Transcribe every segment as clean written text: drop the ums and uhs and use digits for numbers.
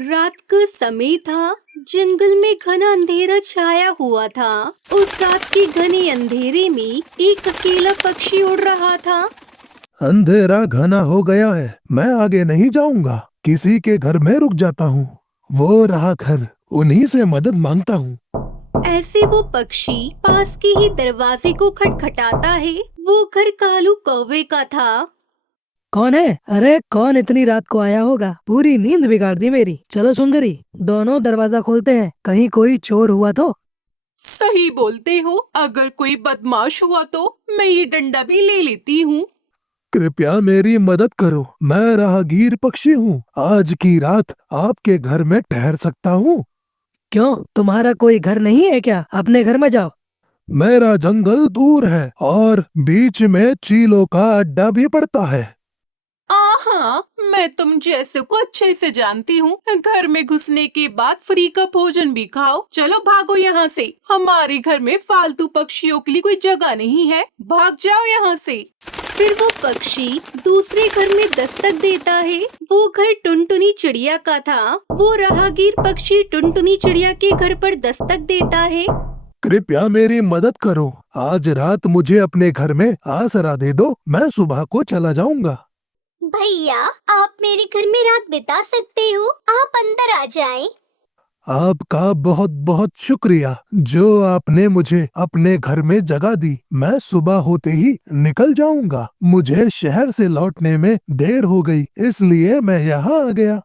रात का समय था। जंगल में घना अंधेरा छाया हुआ था। उस रात के घने अंधेरे में एक अकेला पक्षी उड़ रहा था। अंधेरा घना हो गया है, मैं आगे नहीं जाऊंगा। किसी के घर में रुक जाता हूँ। वो रहा घर, उन्हीं से मदद मांगता हूँ। ऐसे वो पक्षी पास के ही दरवाजे को खटखटाता है। वो घर कालू कौवे का था। कौन है? अरे कौन इतनी रात को आया होगा? पूरी नींद बिगाड़ दी मेरी। चलो सुंदरी, दोनों दरवाजा खोलते हैं, कहीं कोई चोर हुआ तो। सही बोलते हो। अगर कोई बदमाश हुआ तो मैं ये डंडा भी ले लेती हूँ। कृपया मेरी मदद करो, मैं राहगीर पक्षी हूँ। आज की रात आपके घर में ठहर सकता हूँ। क्यों, तुम्हारा कोई घर नहीं है क्या? अपने घर में जाओ। मेरा जंगल दूर है और बीच में चीलों का अड्डा भी पड़ता है। हाँ, मैं तुम जैसे को अच्छे से जानती हूँ। घर में घुसने के बाद फ्री का भोजन भी खाओ। चलो भागो यहाँ से। हमारे घर में फालतू पक्षियों के लिए कोई जगह नहीं है। भाग जाओ यहाँ से। फिर वो पक्षी दूसरे घर में दस्तक देता है। वो घर टुनटुनी चिड़िया का था। वो राहगीर पक्षी टुनटुनी चिड़िया के घर पर दस्तक देता है। कृपया मेरी मदद करो, आज रात मुझे अपने घर में आसरा दे दो, मैं सुबह को चला जाऊंगा। भैया, आप मेरे घर में रात बिता सकते हो। आप अंदर आ जाएं। आपका बहुत बहुत शुक्रिया जो आपने मुझे अपने घर में जगह दी। मैं सुबह होते ही निकल जाऊंगा। मुझे शहर से लौटने में देर हो गई, इसलिए मैं यहाँ आ गया।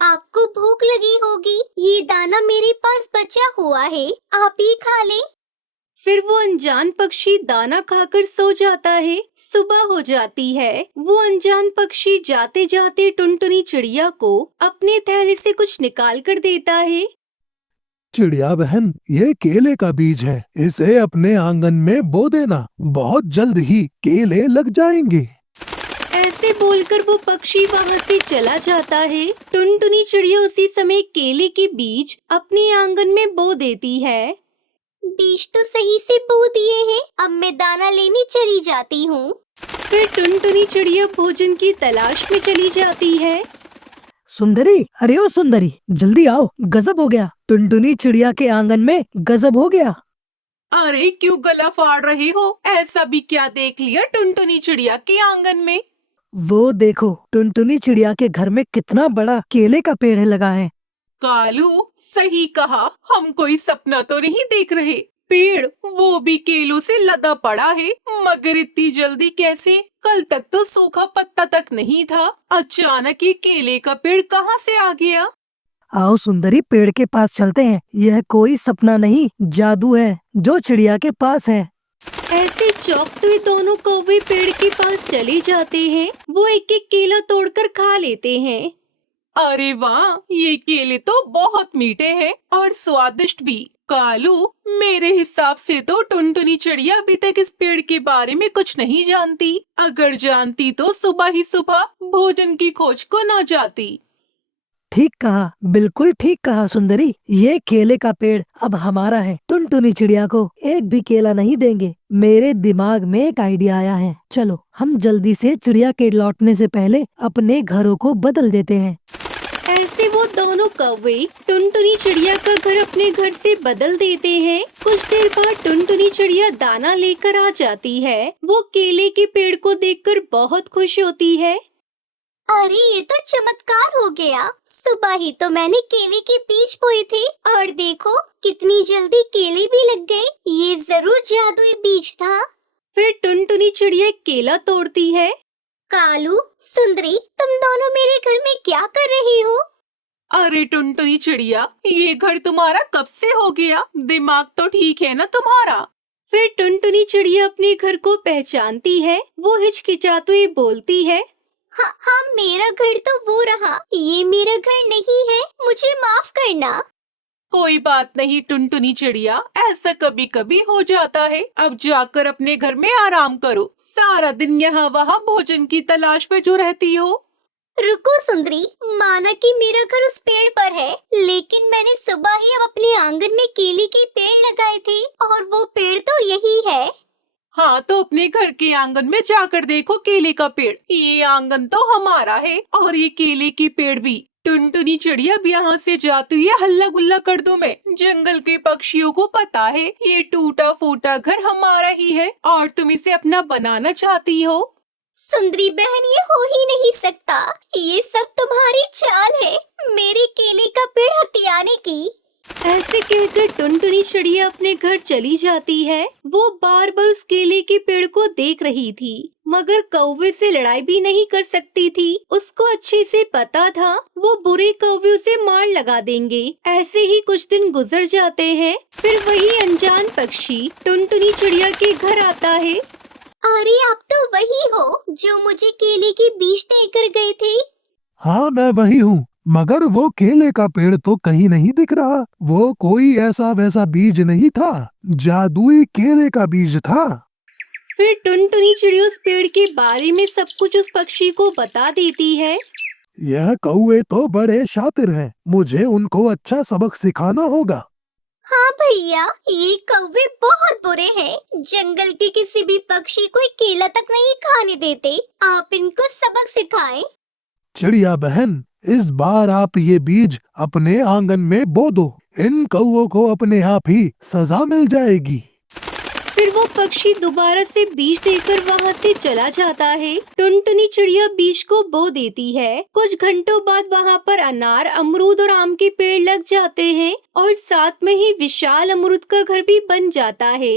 आपको भूख लगी होगी। ये दाना मेरे पास बचा हुआ है, आप ही खा लें। फिर वो अनजान पक्षी दाना खाकर सो जाता है। सुबह हो जाती है। वो अनजान पक्षी जाते जाते टुनटुनी चिड़िया को अपने थैले से कुछ निकाल कर देता है। चिड़िया बहन, ये केले का बीज है, इसे अपने आंगन में बो देना, बहुत जल्द ही केले लग जाएंगे। ऐसे बोलकर वो पक्षी वहाँ से चला जाता है। टुनटुनी चिड़िया उसी समय केले के बीज अपने आंगन में बो देती है। बीज तो सही से बो दिए हैं, अब मैं दाना लेने चली जाती हूँ। फिर टुनटुनी चिड़िया भोजन की तलाश में चली जाती है। सुंदरी, अरे ओ सुंदरी, जल्दी आओ, गजब हो गया। टुनटुनी चिड़िया के आंगन में गजब हो गया। अरे क्यों गला फाड़ रहे हो? ऐसा भी क्या देख लिया टुनटुनी चिड़िया के आंगन में? वो देखो, टुनटुनी चिड़िया के घर में कितना बड़ा केले का पेड़ लगा है। कालू, सही कहा। हम कोई सपना तो नहीं देख रहे। पेड़ वो भी केलों से लदा पड़ा है। मगर इतनी जल्दी कैसे? कल तक तो सूखा पत्ता तक नहीं था। अचानक ये केले का पेड़ कहाँ से आ गया? आओ सुंदरी, पेड़ के पास चलते हैं। यह कोई सपना नहीं, जादू है जो चिड़िया के पास है। ऐसे चौंकते हुए दोनों कौवे पेड़ के पास चले जाते हैं। वो एक एक केला तोड़कर खा लेते हैं। अरे वाह, ये केले तो बहुत मीठे हैं और स्वादिष्ट भी। कालू, मेरे हिसाब से तो टुनटुनी चिड़िया अभी तक इस पेड़ के बारे में कुछ नहीं जानती। अगर जानती तो सुबह ही सुबह भोजन की खोज को ना जाती। ठीक कहा, बिल्कुल ठीक कहा सुंदरी। ये केले का पेड़ अब हमारा है। टुनटुनी चिड़िया को एक भी केला नहीं देंगे। मेरे दिमाग में एक आइडिया आया है। चलो हम जल्दी से चिड़िया के लौटने से पहले अपने घरों को बदल देते हैं। ऐसे वो दोनों कौवे टुनटुनी चिड़िया का घर अपने घर से बदल देते हैं। कुछ देर बाद टुनटुनी चिड़िया दाना लेकर आ जाती है। वो केले के पेड़ को देखकर बहुत खुश होती है। अरे ये तो चमत्कार हो गया। सुबह ही तो मैंने केले के बीज बोए थे और देखो कितनी जल्दी केले भी लग गए। ये जरूर जादुई बीज था। फिर टुनटुनी चिड़िया एक केला तोड़ती है। कालू, सुंदरी, तुम दोनों मेरे घर में क्या कर रही हो? अरे टुनटुनी चिड़िया, ये घर तुम्हारा कब से हो गया? दिमाग तो ठीक है ना तुम्हारा? फिर टुनटुनी चिड़िया अपने घर को पहचानती है। वो हिचकिचाते हुए बोलती है, हाँ, मेरा घर तो वो रहा। ये मेरा घर नहीं है, मुझे माफ करना। कोई बात नहीं टुनटुनी चिड़िया, ऐसा कभी कभी हो जाता है। अब जाकर अपने घर में आराम करो। सारा दिन यहाँ वहाँ भोजन की तलाश में जो रहती हो। रुको सुंदरी, माना कि मेरा घर उस पेड़ पर है, लेकिन मैंने सुबह ही अब अपने आंगन में केले के पेड़ लगाए थे और वो पेड़ तो यही है। हाँ, तो अपने घर के आंगन में जाकर देखो केले का पेड़। ये आंगन तो हमारा है और ये केले के पेड़ भी। टुनटुनी चिड़िया अब यहाँ से जाती हुई हल्ला गुल्ला कर दूं मैं। जंगल के पक्षियों को पता है ये टूटा फूटा घर हमारा ही है और तुम इसे अपना बनाना चाहती हो। सुंदरी बहन, ये हो ही नहीं सकता। ये सब तुम्हारी चाल है मेरे केले का पेड़ हथियाने की। ऐसे कहकर टुनटुनी चिड़िया अपने घर चली जाती है। वो बार बार उस केले के पेड़ को देख रही थी, मगर कौवे से लड़ाई भी नहीं कर सकती थी। उसको अच्छे से पता था वो बुरे कौवे उसे मार लगा देंगे। ऐसे ही कुछ दिन गुजर जाते हैं। फिर वही अनजान पक्षी टुनटुनी चिड़िया के घर आता है। अरे, आप तो वही हो जो मुझे केले के बीज देकर गए थे। हाँ, मैं वही हूँ, मगर वो केले का पेड़ तो कहीं नहीं दिख रहा। वो कोई ऐसा वैसा बीज नहीं था, जादुई केले का बीज था। फिर टुनटुनी चिड़िया उस पेड़ के बारे में सब कुछ उस पक्षी को बता देती है। यह कौवे तो बड़े शातिर हैं, मुझे उनको अच्छा सबक सिखाना होगा। हाँ भैया, ये कौवे बहुत बुरे हैं। जंगल के किसी भी पक्षी को एक केला तक नहीं खाने देते। आप इनको सबक सिखाएं। चिड़िया बहन, इस बार आप ये बीज अपने आंगन में बो दो। इन कौवों को अपने आप ही सजा मिल जाएगी। फिर वो पक्षी दोबारा से बीज देकर वहाँ से चला जाता है। टुनटुनी चिड़िया बीज को बो देती है। कुछ घंटों बाद वहाँ पर अनार, अमरूद और आम के पेड़ लग जाते हैं और साथ में ही विशाल अमरूद का घर भी बन जाता है।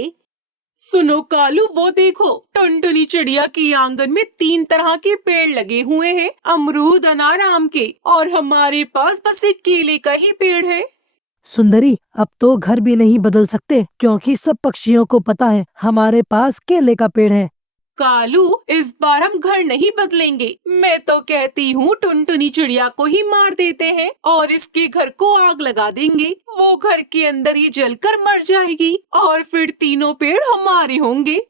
सुनो कालू, वो देखो, टुनटुनी चिड़िया के आंगन में 3 तरह के पेड़ लगे हुए हैं, अमरूद, अनार, आम के, और हमारे पास बस एक केले का ही पेड़ है। सुंदरी, अब तो घर भी नहीं बदल सकते क्योंकि सब पक्षियों को पता है हमारे पास केले का पेड़ है। कालू, इस बार हम घर नहीं बदलेंगे। मैं तो कहती हूँ टुनटुनी चिड़िया को ही मार देते हैं और इसके घर को आग लगा देंगे। वो घर के अंदर ही जलकर मर जाएगी और फिर तीनों पेड़ हमारे होंगे।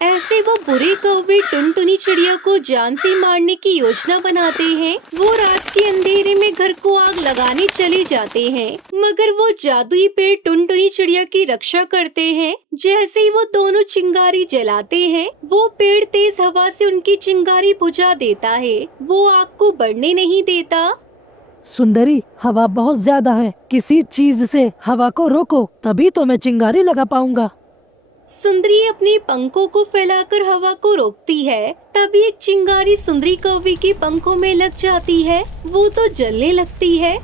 ऐसे वो बुरे कौवे टुनटुनी चिड़िया को जान से मारने की योजना बनाते हैं। वो रात के अंधेरे में घर को आग लगाने चले जाते हैं, मगर वो जादुई पेड़ टुनटुनी चिड़िया की रक्षा करते हैं। जैसे ही वो दोनों चिंगारी जलाते हैं, वो पेड़ तेज हवा से उनकी चिंगारी बुझा देता है। वो आग को बढ़ने नहीं देता। सुंदरी, हवा बहुत ज्यादा है, किसी चीज से हवा को रोको, तभी तो मैं चिंगारी लगा पाऊंगा। सुंदरी अपने पंखों को फैलाकर हवा को रोकती है। तभी एक चिंगारी सुंदरी कौवे के पंखों में लग जाती है। वो तो जलने लगती है।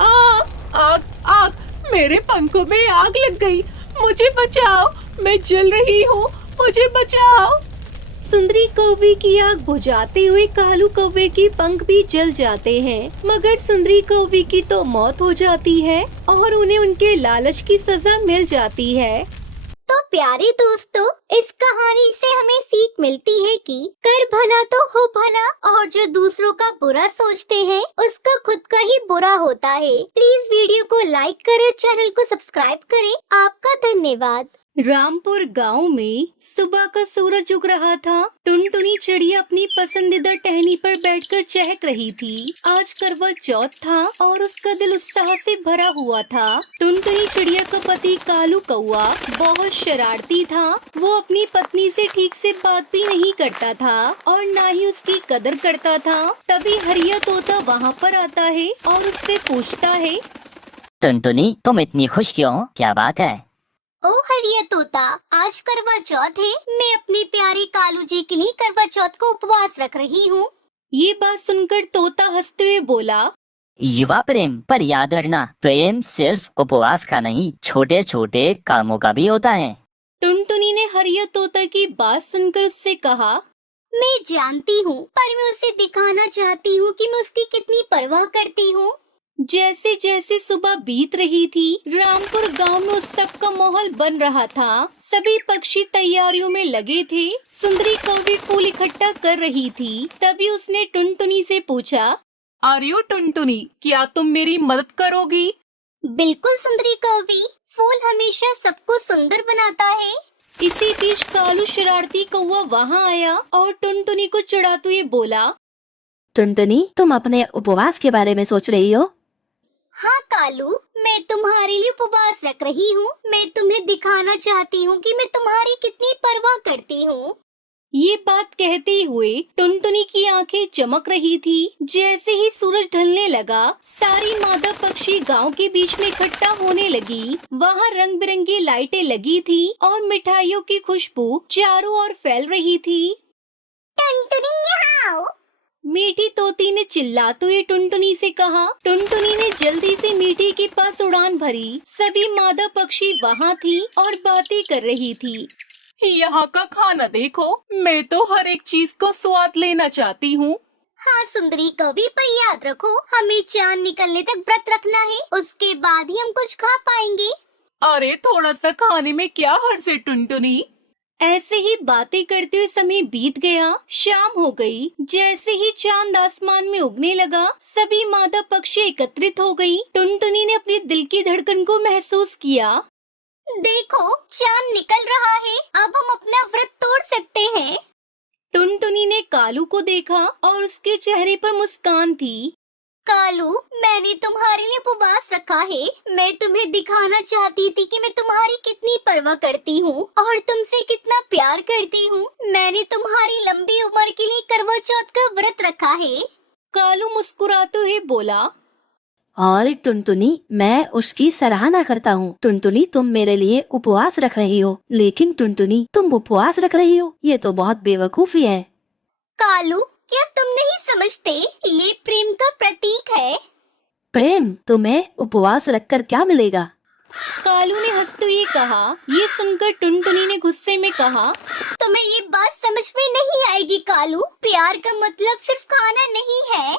आग आग, मेरे पंखों में आग लग गई। मुझे बचाओ, मैं जल रही हूँ, मुझे बचाओ। सुंदरी कौवे की आग बुझाते हुए कालू कौवे के पंख भी जल जाते हैं, मगर सुंदरी कौवे की तो मौत हो जाती है और उन्हें उनके लालच की सजा मिल जाती है। तो प्यारे दोस्तों, इस कहानी से हमें सीख मिलती है कि कर भला तो हो भला, और जो दूसरों का बुरा सोचते हैं उसका खुद का ही बुरा होता है। प्लीज वीडियो को लाइक करें, चैनल को सब्सक्राइब करें। आपका धन्यवाद। रामपुर गांव में सुबह का सूरज उग रहा था। टुनटुनी चिड़िया अपनी पसंदीदा टहनी पर बैठकर चहक रही थी। आज करवा चौथ था और उसका दिल उत्साह से भरा हुआ था। टुनटुनी चिड़िया का पति कालू कौआ बहुत शरारती था। वो अपनी पत्नी से ठीक से बात भी नहीं करता था और न ही उसकी कदर करता था। तभी हरिया तोता वहाँ पर आता है और उससे पूछता है, टुनटुनी, तुम इतनी खुश क्यों? क्या बात है? ओ हरिया तोता, आज करवा चौथ है। मैं अपने प्यारे कालू जी के लिए करवा चौथ को उपवास रख रही हूँ। ये बात सुनकर तोता हंसते हुए बोला, युवा प्रेम, पर याद रखना, प्रेम सिर्फ उपवास का नहीं, छोटे छोटे कामों का भी होता है। टुनटुनी ने हरिया तोता की बात सुनकर उससे कहा, मैं जानती हूँ, पर मैं उसे दिखाना चाहती हूँ कि मैं उसकी कितनी परवाह करती हूँ। जैसे जैसे सुबह बीत रही थी, रामपुर गांव में उत्सव का माहौल बन रहा था। सभी पक्षी तैयारियों में लगे थे। सुंदरी कौवी फूल इकट्ठा कर रही थी। तभी उसने टुनटुनी से पूछा, अरे ओ टुनटुनी, क्या तुम मेरी मदद करोगी? बिल्कुल सुंदरी कौवी, फूल हमेशा सबको सुंदर बनाता है। इसी बीच कालू शरारती कौवा वहाँ आया और टुनटुनी को चिढ़ाते हुए बोला, टुनटुनी, तुम अपने उपवास के बारे में सोच रही हो? हाँ कालू, मैं तुम्हारे लिए उपवास रख रही हूँ। मैं तुम्हें दिखाना चाहती हूँ कि मैं तुम्हारी कितनी परवाह करती हूँ। ये बात कहते हुए टुनटुनी की आंखें चमक रही थी। जैसे ही सूरज ढलने लगा, सारी मादा पक्षी गांव के बीच में इकट्ठा होने लगी। वहाँ रंग बिरंगी लाइटें लगी थी और मिठाइयों की खुशबू चारों ओर फैल रही थी। टुनटुनी यहाँ आओ। मीठी तोती ने चिल्लाते हुए टुनटुनी से कहा। टुनटुनी ने जल्दी से मीठी के पास उड़ान भरी। सभी मादा पक्षी वहाँ थी और बातें कर रही थी। यहाँ का खाना देखो, मैं तो हर एक चीज को स्वाद लेना चाहती हूँ। हाँ सुंदरी कवि, पर याद रखो हमें चांद निकलने तक व्रत रखना है, उसके बाद ही हम कुछ खा पाएंगे। अरे थोड़ा सा खाने में क्या हर्ज है टुनटुनी। ऐसे ही बातें करते हुए समय बीत गया। शाम हो गई। जैसे ही चांद आसमान में उगने लगा, सभी मादा पक्षी एकत्रित हो गई। टुनटुनी ने अपने दिल की धड़कन को महसूस किया। देखो चांद निकल रहा है, अब हम अपना व्रत तोड़ सकते हैं। टुनटुनी ने कालू को देखा और उसके चेहरे पर मुस्कान थी। कालू, मैंने तुम्हारे लिए उपवास रखा है। मैं तुम्हें दिखाना चाहती थी कि मैं तुम्हारी कितनी परवाह करती हूँ और तुमसे कितना प्यार करती हूँ। मैंने तुम्हारी लंबी उम्र के लिए करवा चौथ का व्रत रखा है। कालू मुस्कुराते हुए बोला। और टुनटुनी, मैं उसकी सराहना करता हूँ। टुनटुनी, तुम मेरे लिए उपवास रख रही हो, लेकिन टुनटुनी तुम उपवास रख रही हो, ये तो बहुत बेवकूफी है। कालू, क्या तुम नहीं समझते, ये प्रेम का प्रतीक है। प्रेम? तुम्हें उपवास रखकर क्या मिलेगा? कालू ने हंसते हुए कहा। ये सुनकर टुनटुनी ने गुस्से में कहा। तुम्हें ये बात समझ में नहीं आएगी कालू, प्यार का मतलब सिर्फ खाना नहीं है।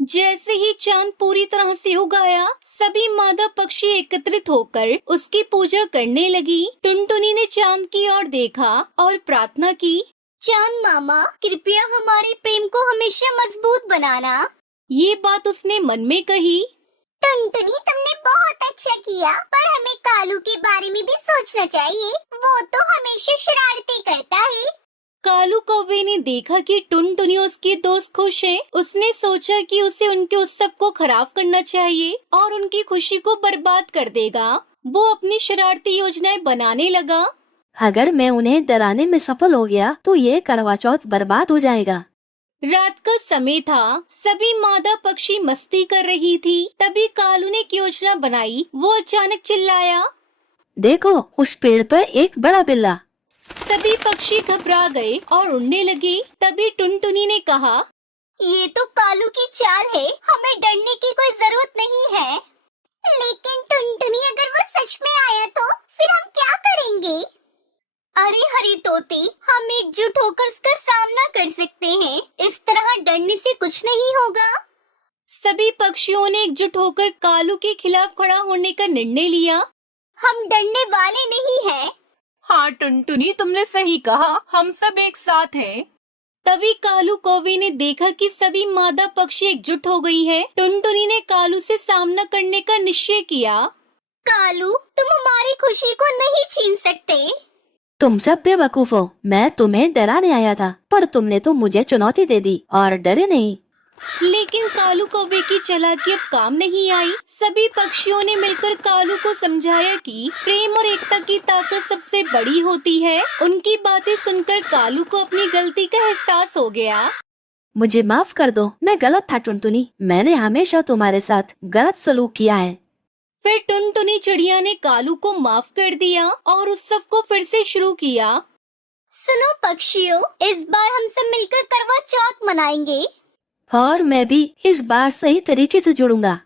जैसे ही चांद पूरी तरह से उग आया, सभी मादा पक्षी एकत्रित होकर उसकी पूजा करने लगी। टुनटुनी ने चांद की ओर देखा और प्रार्थना की। चांद मामा, कृपया हमारे प्रेम को हमेशा मजबूत बनाना। ये बात उसने मन में कही। टुनटुनी, तुमने बहुत अच्छा किया, पर हमें कालू के बारे में भी सोचना चाहिए। वो तो हमेशा शरारतें करता है। कालू कौवे ने देखा कि टुनटुनी और उसके दोस्त खुश हैं। उसने सोचा कि उसे उनके उत्सव को खराब करना चाहिए और उनकी खुशी को बर्बाद कर देगा। वो अपनी शरारती योजनाएं बनाने लगा। अगर मैं उन्हें डराने में सफल हो गया तो ये करवा चौथ बर्बाद हो जाएगा। रात का समय था। सभी मादा पक्षी मस्ती कर रही थी। तभी कालू ने एक योजना बनाई। वो अचानक चिल्लाया। देखो, उस पेड़ पर एक बड़ा बिल्ला। सभी पक्षी घबरा गए और उड़ने लगे। तभी टुनटुनी ने कहा। ये तो कालू की चाल है, हमें डरने की कोई जरूरत नहीं है। लेकिन टुनटुनी, अगर वो सच में आया तो फिर हम क्या करेंगे? अरे हरी तोते, हम एकजुट होकर उसका सामना कर सकते हैं। इस तरह डरने से कुछ नहीं होगा। सभी पक्षियों ने एकजुट होकर कालू के खिलाफ खड़ा होने का निर्णय लिया। हम डरने वाले नहीं हैं। हाँ टुनटुनी, तुमने सही कहा, हम सब एक साथ हैं। तभी कालू कौवे ने देखा कि सभी मादा पक्षी एकजुट हो गई हैं। टुनटुनी ने कालू से सामना करने का निश्चय किया। कालू, तुम हमारी खुशी को नहीं छीन सकते। तुम सब बेवकूफ हो। मैं तुम्हें डराने आया था, पर तुमने तो मुझे चुनौती दे दी और डरे नहीं। लेकिन कालू कौवे की चालाकी अब काम नहीं आई। सभी पक्षियों ने मिलकर कालू को समझाया कि प्रेम और एकता की ताकत सबसे बड़ी होती है। उनकी बातें सुनकर कालू को अपनी गलती का एहसास हो गया। मुझे माफ कर दो, मैं गलत था टुनटुनी। मैंने हमेशा तुम्हारे साथ गलत सलूक किया है। फिर टुनटुनी चिड़िया ने कालू को माफ कर दिया और उत्सव को फिर से शुरू किया। सुनो पक्षियों, इस बार हम सब मिलकर करवा चौथ मनाएंगे। और मैं भी इस बार सही तरीके से जुड़ूंगा।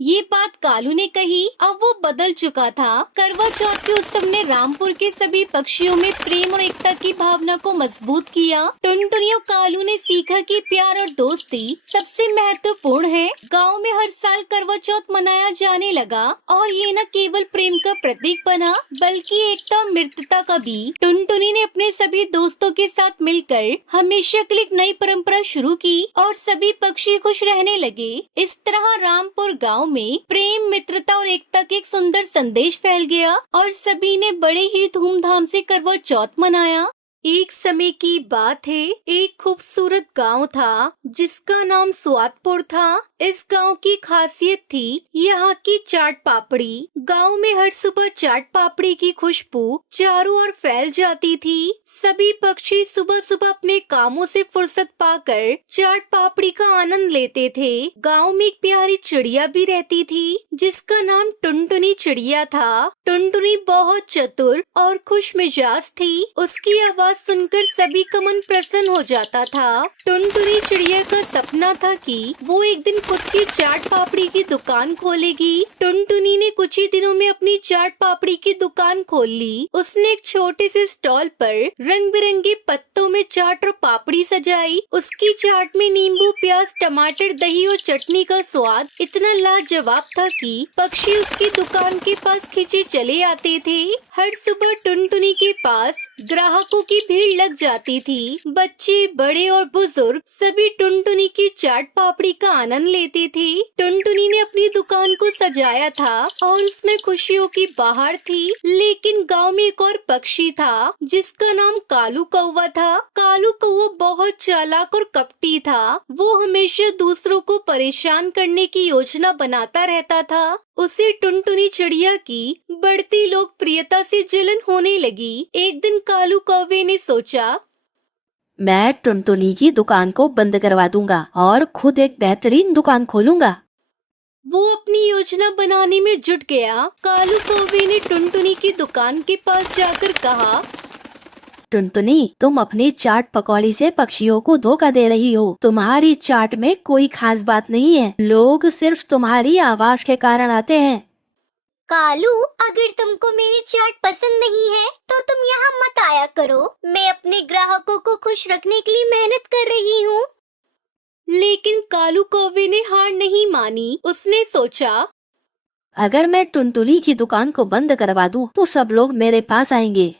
ये बात कालू ने कही। अब वो बदल चुका था। करवा चौथ के उत्सव ने रामपुर के सभी पक्षियों में प्रेम और एकता की भावना को मजबूत किया। टुनटुनी और कालू ने सीखा कि प्यार और दोस्ती सबसे महत्वपूर्ण है। गांव में हर साल करवा चौथ मनाया जाने लगा और ये न केवल प्रेम का प्रतीक बना, बल्कि एकता और मित्रता का भी। टुनटुनी ने अपने सभी दोस्तों के साथ मिलकर हमेशा के लिए एक नई परंपरा शुरू की और सभी पक्षी खुश रहने लगे। इस तरह रामपुर गाँव में प्रेम, मित्रता और एकता के एक सुंदर संदेश फैल गया और सभी ने बड़े ही धूमधाम से करवा चौथ मनाया। एक समय की बात है, एक खूबसूरत गांव था जिसका नाम स्वादपुर था। इस गांव की खासियत थी यहाँ की चाट पापड़ी। गांव में हर सुबह चाट पापड़ी की खुशबू चारों ओर फैल जाती थी। सभी पक्षी सुबह सुबह अपने कामों से फुर्सत पाकर चाट पापड़ी का आनंद लेते थे। गांव में एक प्यारी चिड़िया भी रहती थी जिसका नाम टुनटुनी चिड़िया था। टुनटुनी बहुत चतुर और खुश मिजाज थी। उसकी आवाज सुनकर सभी का मन प्रसन्न हो जाता था। टुनटुनी चिड़िया का सपना था कि वो एक दिन खुद की चाट पापड़ी की दुकान खोलेगी। टुनटुनी ने कुछ ही दिनों में अपनी चाट पापड़ी की दुकान खोल ली। उसने एक छोटे से स्टॉल पर रंग बिरंगे पत्तों में चाट और पापड़ी सजाई। उसकी चाट में नींबू, प्याज, टमाटर, दही और चटनी का स्वाद इतना लाजवाब था कि पक्षी उसकी दुकान के पास खींचे चले आते थे। हर सुबह टुनटुनी के पास ग्राहकों की भीड़ लग जाती थी। बच्चे, बड़े और बुजुर्ग सभी टुनटुनी की चाट पापड़ी का आनंद लेते थे। टुनटुनी ने अपनी दुकान को सजाया था और उसमें खुशियों की बहार थी। लेकिन गांव में एक और पक्षी था जिसका नाम कालू कौवा था। कालू कौवा बहुत चालाक और कपटी था। वो हमेशा दूसरों को परेशान करने की योजना बनाता रहता था। उसे टुनटुनी चिड़िया की बढ़ती लोकप्रियता से जलन होने लगी। एक दिन कालू कौवे ने सोचा, मैं टुनटुनी की दुकान को बंद करवा दूंगा और खुद एक बेहतरीन दुकान खोलूंगा। वो अपनी योजना बनाने में जुट गया। कालू कौवे ने टुनटुनी की दुकान के पास जाकर कहा, टुनटुनी, तुम अपनी चाट पकौड़ी से पक्षियों को धोखा दे रही हो। तुम्हारी चाट में कोई खास बात नहीं है। लोग सिर्फ तुम्हारी आवाज के कारण आते हैं। कालू, अगर तुमको मेरी चाट पसंद नहीं है तो तुम यहाँ मत आया करो। मैं अपने ग्राहकों को खुश रखने के लिए मेहनत कर रही हूँ। लेकिन कालू कौवे ने हार नहीं मानी। उसने सोचा, अगर मैं टुनटुनी की दुकान को बंद करवा दूं तो सब लोग मेरे पास आएंगे।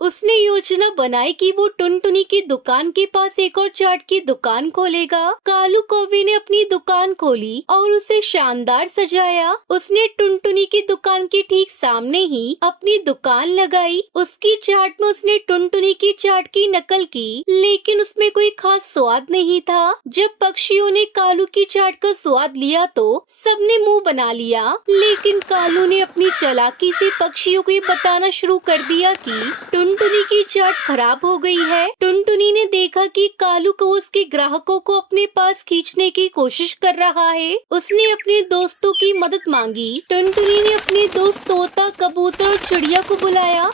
उसने योजना बनाई कि वो टुनटुनी की दुकान के पास एक और चाट की दुकान खोलेगा। कालू कौवे ने अपनी दुकान खोली और उसे शानदार सजाया। उसने टुनटुनी की दुकान के ठीक सामने ही अपनी दुकान लगाई। उसकी चाट में उसने टुनटुनी की चाट की नकल की, लेकिन उसमें कोई खास स्वाद नहीं था। जब पक्षियों ने कालू की चाट का स्वाद लिया तो सबने मुंह बना लिया। लेकिन कालू ने अपनी चालाकी से पक्षियों को ये बताना शुरू कर दिया कि टुनटुनी की चाट खराब हो गई है। टुनटुनी ने देखा कि कालू को उसके ग्राहकों को अपने पास खींचने की कोशिश कर रहा है। उसने अपने दोस्तों की मदद मांगी। टुनटुनी ने अपने दोस्त तोता, कबूतर और चिड़िया को बुलाया।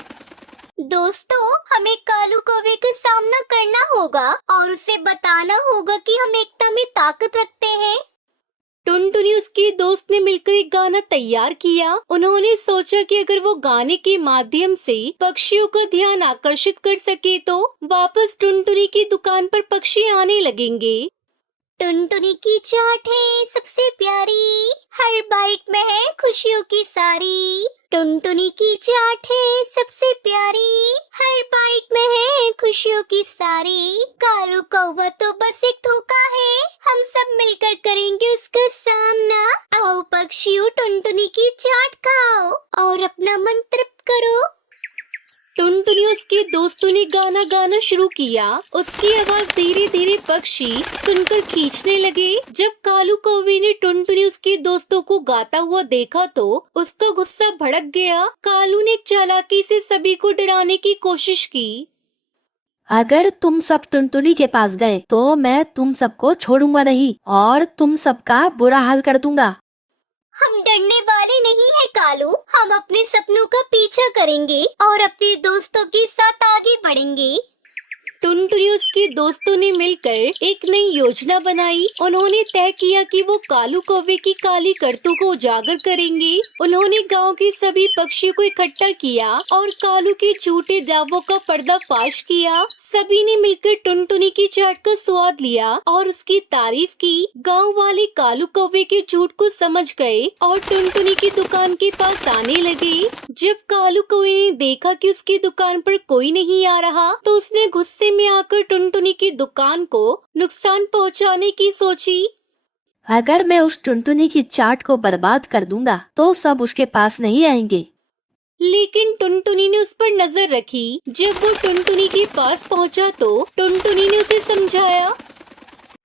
दोस्तों, हमें कालू कौवे का सामना करना होगा और उसे बताना होगा कि हम एकता में ताकत रखते हैं। टुनटुनी उसके दोस्त ने मिलकर एक गाना तैयार किया। उन्होंने सोचा कि अगर वो गाने के माध्यम से पक्षियों का ध्यान आकर्षित कर सके तो वापस टुनटुनी की दुकान पर पक्षी आने लगेंगे। टुनटुनी की चाट है सबसे प्यारी, हर बाइट में है खुशियों की सारी। टुनटुनी की चाट है सबसे प्यारी, हर बाइट में है खुशियों की सारी। कालू कौवा तो बस एक धोखा है, हम सब मिलकर करेंगे उसका सामना। आओ पक्षियों, टुनटुनी की चाट खाओ और अपना मन तृप्त करो। टुनटुनी उसके दोस्तों ने गाना गाना शुरू किया। उसकी आवाज धीरे धीरे पक्षी सुनकर खींचने लगे। जब कालू कौवे ने टुनटुनी उसके दोस्तों को गाता हुआ देखा तो उसका गुस्सा भड़क गया। कालू ने चालाकी से सभी को डराने की कोशिश की। अगर तुम सब टुनटुनी के पास गए तो मैं तुम सबको छोड़ूंगा नहीं और तुम सबका बुरा हाल कर दूंगा। हम डरने वाले नहीं हैं कालू, हम अपने सपनों का पीछा करेंगे और अपने दोस्तों के साथ आगे बढ़ेंगे। टुनटुनी उसके दोस्तों ने मिलकर एक नई योजना बनाई। उन्होंने तय किया कि वो कालू कौवे की काली करतूतों को उजागर करेंगे। उन्होंने गांव के सभी पक्षियों को इकट्ठा किया और कालू के झूठे दावों का पर्दाफाश किया। सभी ने मिलकर टुनटुनी की चाट का स्वाद लिया और उसकी तारीफ की। गांव वाले कालू कौवे के झूठ को समझ गए और टुनटुनी की दुकान के पास आने लगे। जब कालू कौवे ने देखा कि उसकी दुकान पर कोई नहीं आ रहा तो उसने गुस्से में आकर टुनटुनी की दुकान को नुकसान पहुंचाने की सोची। अगर मैं उस टुनटुनी की चाट को बर्बाद कर दूंगा तो सब उसके पास नहीं आएंगे। लेकिन टुनटुनी ने उस पर नजर रखी। जब वो टुनटुनी के पास पहुंचा तो टुनटुनी ने उसे समझाया।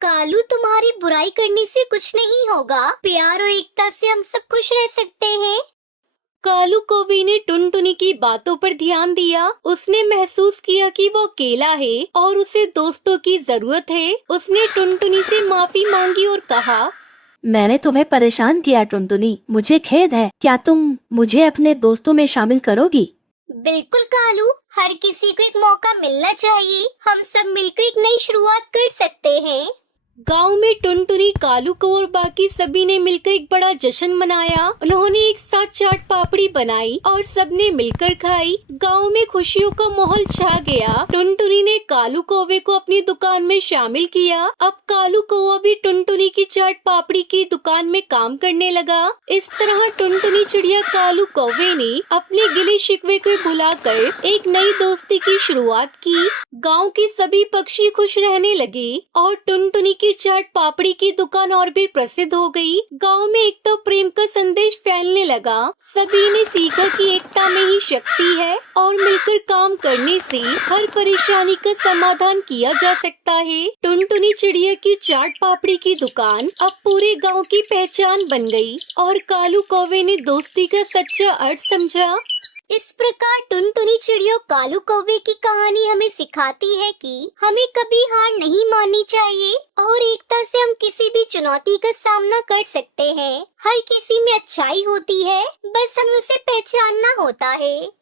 कालू, तुम्हारी बुराई करने से कुछ नहीं होगा। प्यार और एकता से हम सब खुश रह सकते हैं। कालू कौवे ने टुनटुनी की बातों पर ध्यान दिया। उसने महसूस किया कि वो अकेला है और उसे दोस्तों की जरूरत है। उसने टुनटुनी से माफी मांगी और कहा, मैंने तुम्हें परेशान किया टुनटुनी, मुझे खेद है। क्या तुम मुझे अपने दोस्तों में शामिल करोगी? बिल्कुल कालू, हर किसी को एक मौका मिलना चाहिए। हम सब मिलकर एक नई शुरुआत कर सकते हैं। गांव में टुनटुनी, कालू कौवा और बाकी सभी ने मिलकर एक बड़ा जश्न मनाया। उन्होंने एक साथ चाट पापड़ी बनाई और सबने मिलकर खाई। गांव में खुशियों का माहौल छा गया। टुनटुनी ने कालू कौवे को अपनी दुकान में शामिल किया। अब कालू कौवा भी टुनटुनी की चाट पापड़ी की दुकान में काम करने लगा। इस तरह टुनटुनी चिड़िया कालू कौवे ने अपने गिले शिकवे को भुलाकर एक नई दोस्ती की शुरुआत की। गाँव के सभी पक्षी खुश रहने लगे और टुनटुनी की चाट पापड़ी की दुकान और भी प्रसिद्ध हो गई। गांव में एकता प्रेम का संदेश फैलने लगा। सभी ने सीखा कि एकता में ही शक्ति है और मिलकर काम करने से हर परेशानी का समाधान किया जा सकता है। टुनटुनी चिड़िया की चाट पापड़ी की दुकान अब पूरे गांव की पहचान बन गई और कालू कौवे ने दोस्ती का सच्चा अर्थ समझा। इस प्रकार टुनटुनी चिड़िया कालू कौवे की कहानी हमें सिखाती है कि हमें कभी हार नहीं माननी चाहिए और एकता से हम किसी भी चुनौती का सामना कर सकते हैं। हर किसी में अच्छाई होती है, बस हमें उसे पहचानना होता है।